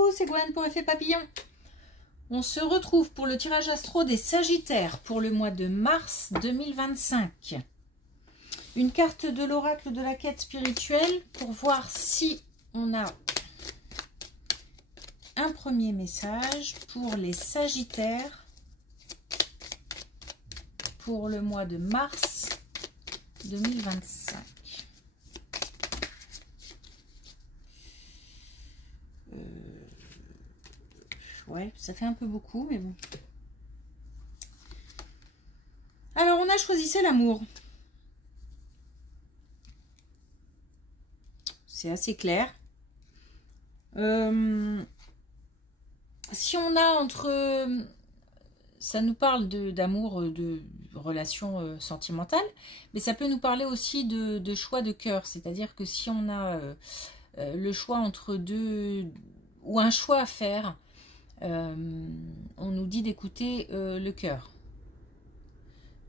Coucou, c'est Gwen pour Effet Papillon. On se retrouve pour le tirage astro des Sagittaires pour le mois de mars 2025. Une carte de l'oracle de la quête spirituelle pour voir si on a un premier message pour les Sagittaires pour le mois de mars 2025. Ouais, ça fait un peu beaucoup, mais bon. Alors, on a choisi, c'est l'amour. C'est assez clair. Si on a entre... Ça nous parle d'amour, de relations sentimentales, mais ça peut nous parler aussi de choix de cœur. C'est-à-dire que si on a le choix entre deux... ou un choix à faire, on nous dit d'écouter le cœur,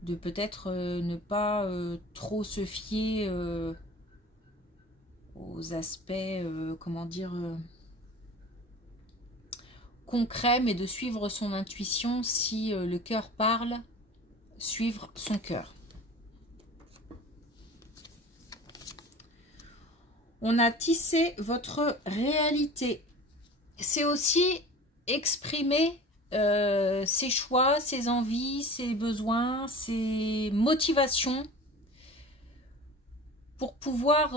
de peut-être ne pas trop se fier aux aspects, comment dire, concrets, mais de suivre son intuition. Si le cœur parle, suivre son cœur. On a tissé votre réalité. C'est aussi exprimer ses choix, ses envies, ses besoins, ses motivations pour pouvoir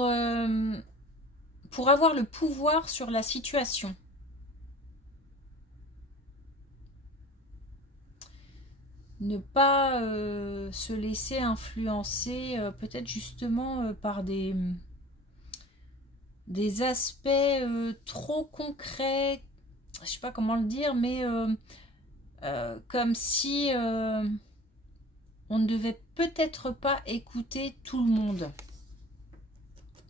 pour avoir le pouvoir sur la situation. Ne pas se laisser influencer peut-être justement par des aspects trop concrets. Je sais pas comment le dire, mais comme si on ne devait peut-être pas écouter tout le monde,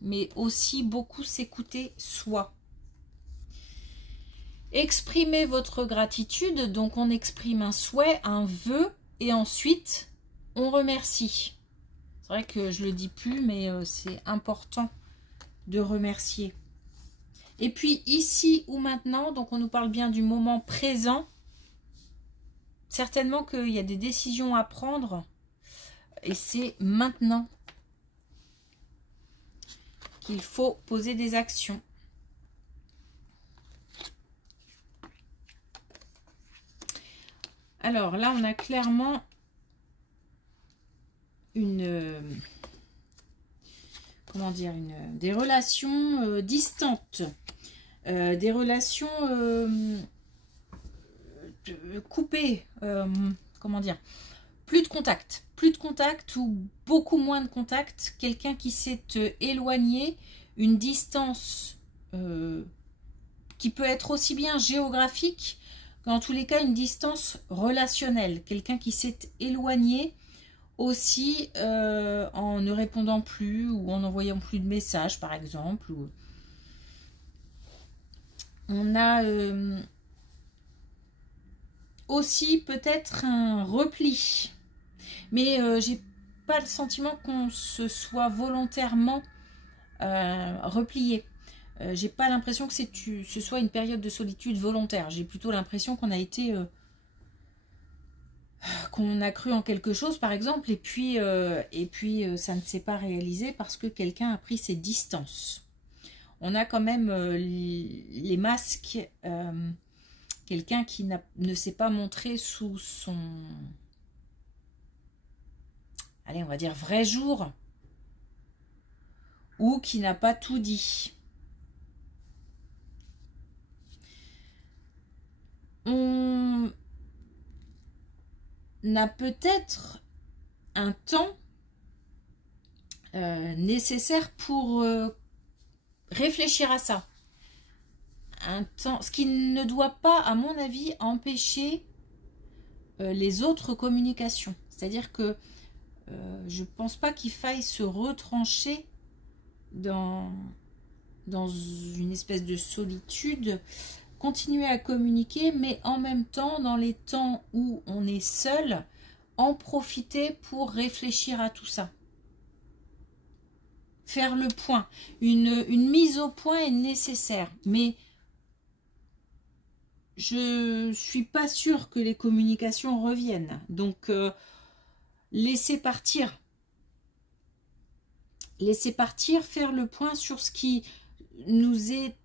mais aussi beaucoup s'écouter soi. Exprimez votre gratitude, donc on exprime un souhait, un vœu, et ensuite on remercie. C'est vrai que je le dis plus, mais c'est important de remercier. Et puis ici ou maintenant, donc on nous parle bien du moment présent. Certainement qu'il y a des décisions à prendre et c'est maintenant qu'il faut poser des actions. Alors là, on a clairement comment dire, des relations distantes. Des relations coupées, comment dire, plus de contact ou beaucoup moins de contact, quelqu'un qui s'est éloigné, une distance qui peut être aussi bien géographique qu'en tous les cas une distance relationnelle, quelqu'un qui s'est éloigné aussi en ne répondant plus ou en n'envoyant plus de messages par exemple, ou... On a aussi peut-être un repli. Mais j'ai pas le sentiment qu'on se soit volontairement replié. J'ai pas l'impression que ce soit une période de solitude volontaire. J'ai plutôt l'impression qu'on a été... qu'on a cru en quelque chose par exemple et puis ça ne s'est pas réalisé parce que quelqu'un a pris ses distances. On a quand même les masques, quelqu'un qui ne s'est pas montré sous son, allez, on va dire vrai jour, ou qui n'a pas tout dit. On a peut-être un temps nécessaire pour... réfléchir à ça. Un temps, ce qui ne doit pas, à mon avis, empêcher les autres communications. C'est-à-dire que je ne pense pas qu'il faille se retrancher dans une espèce de solitude, continuer à communiquer, mais en même temps, dans les temps où on est seul, en profiter pour réfléchir à tout ça. Faire le point. Une mise au point est nécessaire, mais je suis pas sûre que les communications reviennent. Donc, laissez partir. Laissez partir, faire le point sur ce qui nous est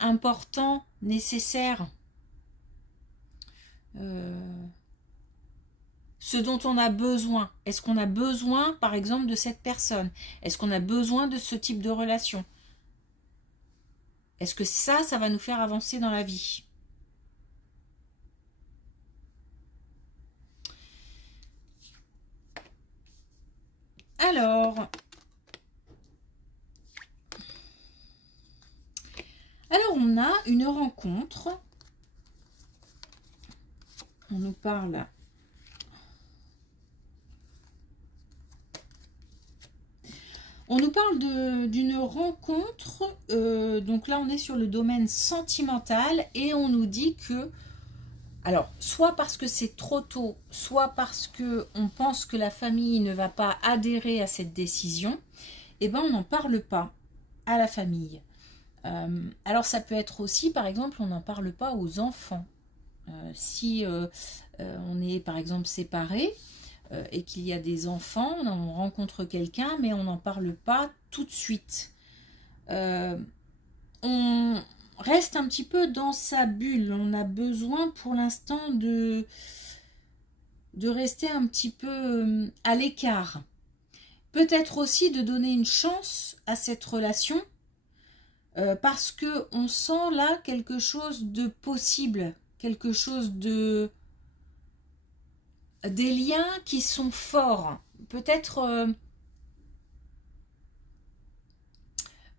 important, nécessaire. Ce dont on a besoin. Est-ce qu'on a besoin, par exemple, de cette personne? Est-ce qu'on a besoin de ce type de relation? Est-ce que ça va nous faire avancer dans la vie? Alors, on a une rencontre. On nous parle. On nous parle d'une rencontre. Donc là, on est sur le domaine sentimental et on nous dit que, alors, soit parce que c'est trop tôt, soit parce que on pense que la famille ne va pas adhérer à cette décision, eh ben on n'en parle pas à la famille. Alors ça peut être aussi, par exemple, on n'en parle pas aux enfants. Si on est par exemple séparés et qu'il y a des enfants, on rencontre quelqu'un mais on n'en parle pas tout de suite. On reste un petit peu dans sa bulle. On a besoin pour l'instant de rester un petit peu à l'écart. Peut-être aussi de donner une chance à cette relation parce que on sent là quelque chose de possible, quelque chose de... des liens qui sont forts. Peut-être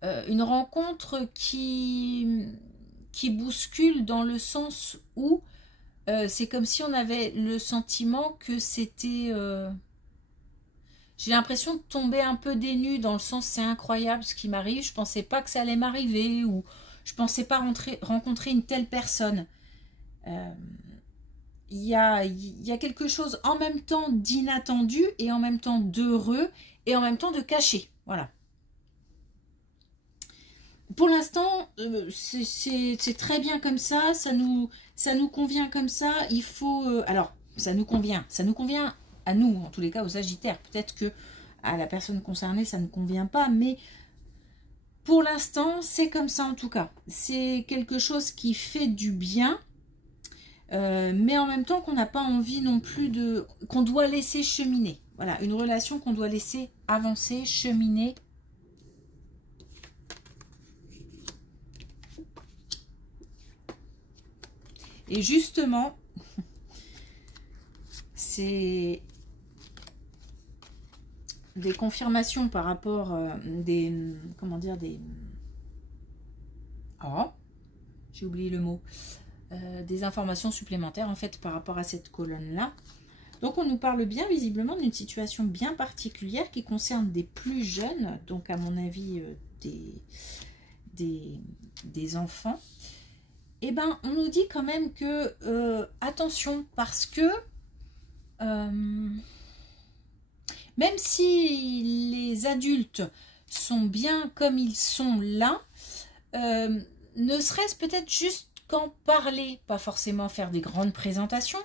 une rencontre qui bouscule dans le sens où c'est comme si on avait le sentiment que c'était... j'ai l'impression de tomber un peu des nues dans le sens c'est incroyable ce qui m'arrive, je pensais pas que ça allait m'arriver ou je pensais pas rencontrer une telle personne. Il y a quelque chose en même temps d'inattendu et en même temps d'heureux et en même temps de caché. Voilà. Pour l'instant, c'est très bien comme ça nous convient comme ça. Il faut... alors, ça nous convient à nous, en tous les cas aux Sagittaires. Peut-être que à la personne concernée, ça ne convient pas, mais pour l'instant, c'est comme ça en tout cas. C'est quelque chose qui fait du bien, mais en même temps qu'on n'a pas envie non plus de... qu'on doit laisser cheminer. Voilà, une relation qu'on doit laisser avancer, cheminer. Et justement, c'est des confirmations par rapport des... comment dire, des... oh, j'ai oublié le mot. Des informations supplémentaires en fait par rapport à cette colonne-là. Donc on nous parle bien visiblement d'une situation bien particulière qui concerne des plus jeunes, donc à mon avis des enfants. Eh ben, on nous dit quand même que attention, parce que même si les adultes sont bien comme ils sont là, ne serait-ce peut-être juste qu'en parler, pas forcément faire des grandes présentations,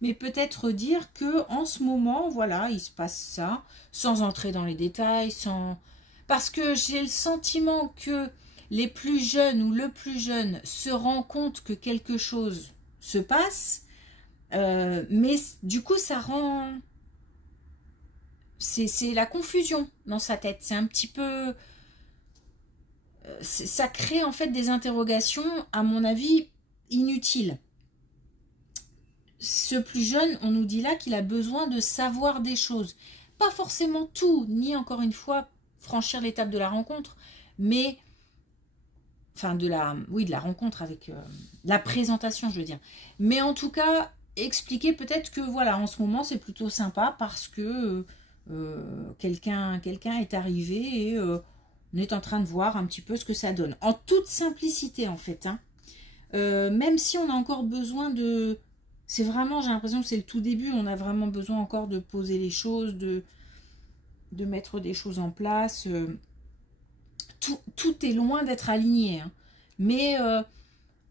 mais peut-être dire que en ce moment, voilà, il se passe ça, sans entrer dans les détails, sans... parce que j'ai le sentiment que les plus jeunes ou le plus jeune se rend compte que quelque chose se passe, mais du coup ça rend... c'est la confusion dans sa tête, c'est un petit peu... ça crée en fait des interrogations, à mon avis, inutiles. Ce plus jeune, on nous dit là qu'il a besoin de savoir des choses. Pas forcément tout, ni encore une fois franchir l'étape de la rencontre, mais... enfin de la rencontre avec la présentation, je veux dire. Mais en tout cas, expliquer peut-être que voilà, en ce moment c'est plutôt sympa parce que quelqu'un est arrivé et on est en train de voir un petit peu ce que ça donne. En toute simplicité en fait. Hein. Même si on a encore besoin de... c'est vraiment, j'ai l'impression que c'est le tout début, on a vraiment besoin encore de poser les choses, de mettre des choses en place... Tout est loin d'être aligné, hein. Mais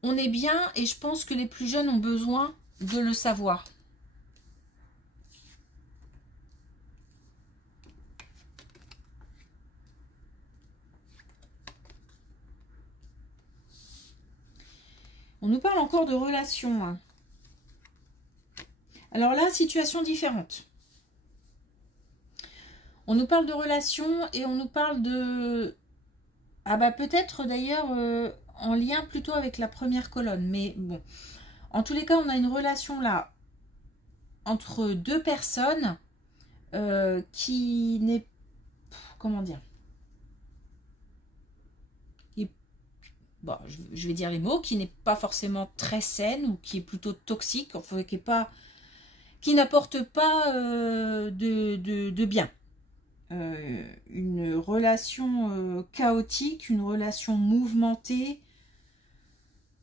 on est bien et je pense que les plus jeunes ont besoin de le savoir. On nous parle encore de relations. Hein. Alors là, situation différente. On nous parle de relations et on nous parle de... Ah bah peut-être d'ailleurs en lien plutôt avec la première colonne. Mais bon, en tous les cas, on a une relation là entre deux personnes qui n'est... Comment dire, bon, je vais dire les mots, qui n'est pas forcément très saine ou qui est plutôt toxique, enfin qui n'apporte pas de bien. Une relation chaotique, une relation mouvementée,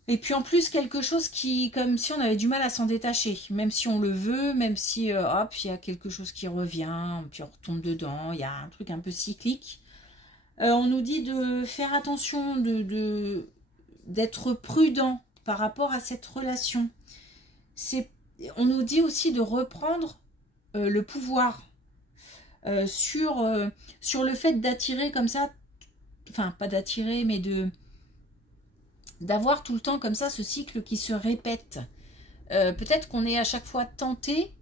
et puis en plus quelque chose qui, comme si on avait du mal à s'en détacher, même si on le veut, même si hop, il y a quelque chose qui revient, puis on retombe dedans, il y a un truc un peu cyclique. On nous dit de faire attention, d'être prudent par rapport à cette relation. On nous dit aussi de reprendre le pouvoir sur le fait d'attirer comme ça, enfin pas d'attirer, mais d'avoir tout le temps comme ça ce cycle qui se répète. Peut-être qu'on est à chaque fois tenté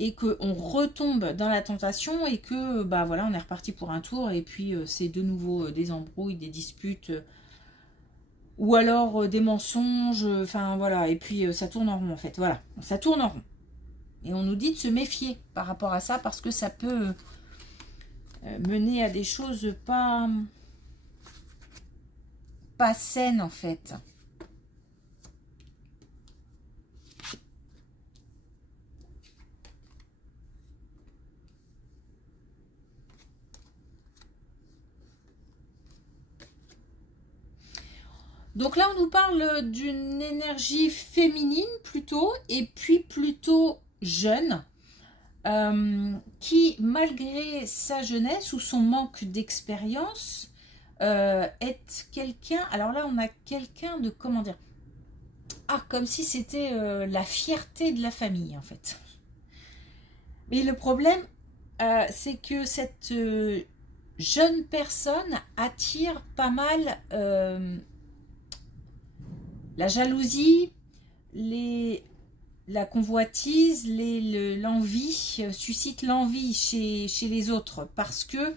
et qu'on retombe dans la tentation et que bah voilà, on est reparti pour un tour et puis c'est de nouveau des embrouilles, des disputes ou alors des mensonges, enfin voilà, et puis ça tourne en rond en fait, voilà, ça tourne en rond. Et on nous dit de se méfier par rapport à ça parce que ça peut mener à des choses pas saines en fait. Donc là, on nous parle d'une énergie féminine plutôt, et puis plutôt jeune, qui, malgré sa jeunesse ou son manque d'expérience, est quelqu'un... Alors là, on a quelqu'un de... Comment dire? Ah, comme si c'était la fierté de la famille, en fait. Mais le problème, c'est que cette jeune personne attire pas mal... la jalousie, la convoitise, l'envie, suscite l'envie chez les autres. Parce que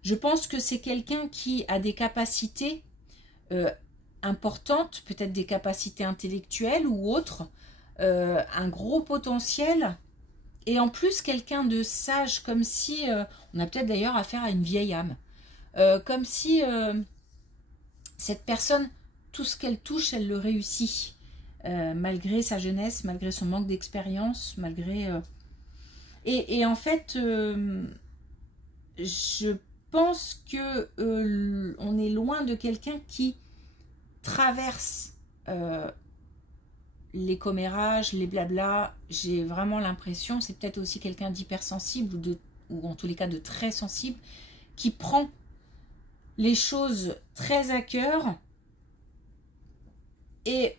je pense que c'est quelqu'un qui a des capacités importantes, peut-être des capacités intellectuelles ou autres, un gros potentiel. Et en plus, quelqu'un de sage, comme si... on a peut-être d'ailleurs affaire à une vieille âme. Comme si cette personne... Tout ce qu'elle touche, elle le réussit. Malgré sa jeunesse, malgré son manque d'expérience, malgré... Et en fait, je pense que on est loin de quelqu'un qui traverse les commérages, les blablas. J'ai vraiment l'impression, c'est peut-être aussi quelqu'un d'hypersensible ou en tous les cas de très sensible, qui prend les choses très à cœur. Et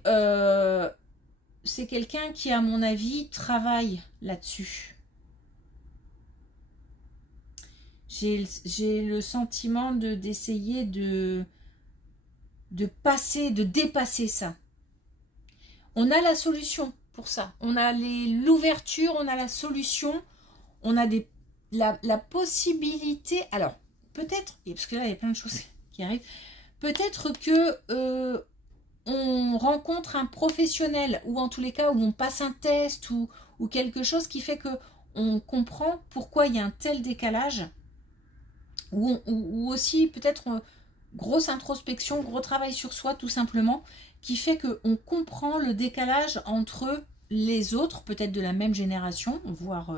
c'est quelqu'un qui, à mon avis, travaille là-dessus. J'ai le sentiment d'essayer de dépasser ça. On a la solution pour ça. On a l'ouverture, on a la solution, on a la possibilité. Alors, peut-être, parce que là, il y a plein de choses qui arrivent, peut-être que... on rencontre un professionnel ou en tous les cas où on passe un test ou quelque chose qui fait que on comprend pourquoi il y a un tel décalage ou aussi peut-être grosse introspection, gros travail sur soi tout simplement qui fait que on comprend le décalage entre les autres, peut-être de la même génération, voire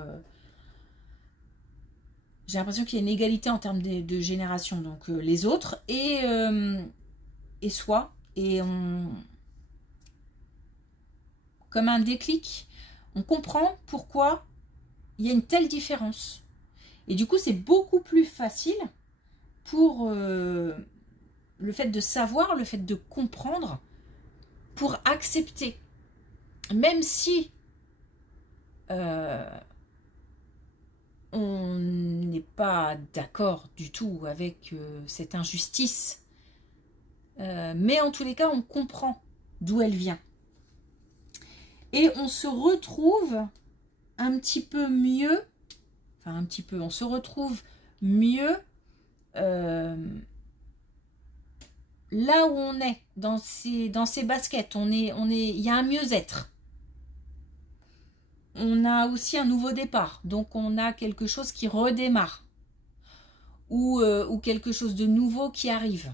j'ai l'impression qu'il y a une égalité en termes de génération, donc les autres et soi. Et comme un déclic, on comprend pourquoi il y a une telle différence. Et du coup, c'est beaucoup plus facile pour le fait de savoir, le fait de comprendre pour accepter. Même si on n'est pas d'accord du tout avec cette injustice, mais en tous les cas, on comprend d'où elle vient. Et on se retrouve un petit peu mieux, enfin un petit peu, on se retrouve mieux là où on est, dans ces baskets. Il y a un mieux-être. On a aussi un nouveau départ, donc on a quelque chose qui redémarre ou quelque chose de nouveau qui arrive.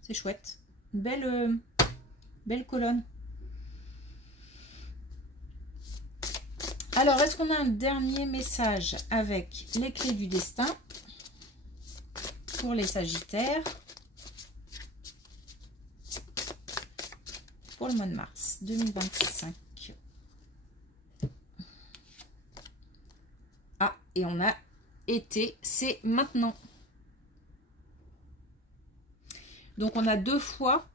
C'est chouette, belle colonne. Alors, est-ce qu'on a un dernier message avec les clés du destin pour les Sagittaires pour le mois de mars 2025? Ah, et on a été, c'est maintenant. Donc, on a 2 fois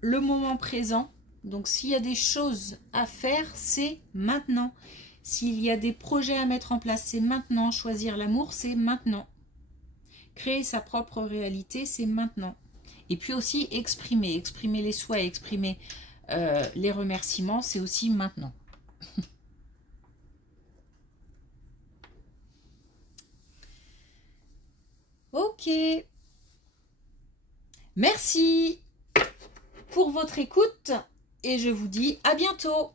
le moment présent. Donc, s'il y a des choses à faire, c'est maintenant. S'il y a des projets à mettre en place, c'est maintenant. Choisir l'amour, c'est maintenant. Créer sa propre réalité, c'est maintenant. Et puis aussi exprimer les souhaits, exprimer les remerciements, c'est aussi maintenant. Ok. Merci pour votre écoute et je vous dis à bientôt.